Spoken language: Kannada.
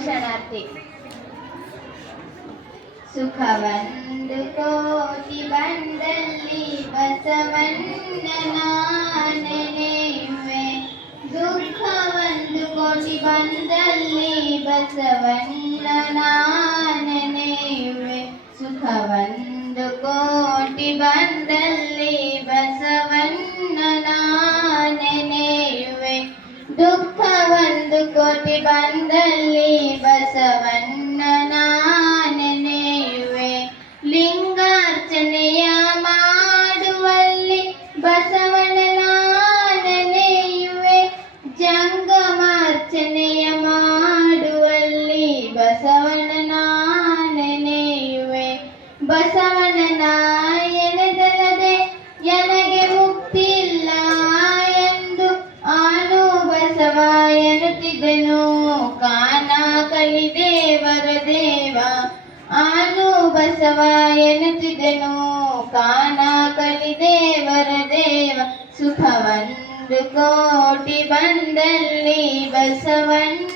ಘೋಷಣಾರ್ಥಿ. ಸುಖವೊಂದು ಕೋಟಿ ಬಂದಲ್ಲಿ ಬಸವಣ್ಣನ ನೆನೆಯುವೆ. ದುಃಖವೊಂದು ಕೋಟಿ ಬಂದಲ್ಲಿ ಬಸವಣ್ಣನ ನೆನೆಯುವೆ. ಸುಖವೊಂದು ಕೋಟಿ ಬಂದಲ್ಲಿ ಬಸವಣ್ಣನ ನೆನೆಯುವೆ. ದುಃಖವೊಂದು ಕೋಟಿ ಬಂದಲ್ಲಿ ಬಸವಣ್ಣನ ನೆನೆಯುವೆ. ಲಿಂಗಾರ್ಚನೆಯ ಮಾಡುವಲ್ಲಿ ಬಸವಣ್ಣನ ನೆನೆಯುವೆ. ಜಂಗಮಾರ್ಚನೆಯ ಮಾಡುವಲ್ಲಿ ಬಸವಣ್ಣನ ನೆನೆಯುವೆ. ಬಸವಣ್ಣನ ಎನೆದಲ್ಲದೆ ನನಗೆ ಮುಕ್ತಿ ಇಲ್ಲ ಎಂದು ಆನು ಬಸವ ಎನ್ನುತ್ತಿದ್ದನು. ಕಾನ ಕಲಿದೇವರ ದೇವ ಆನು ಬಸವ ಎನ್ನುತ್ತಿದ್ದನು. ಕಾನ ಕಲಿದೇವರ ದೇವ. ಸುಖವೊಂದು ಕೋಟಿ ಬಂದಲ್ಲಿ ಬಸವಣ್ಣ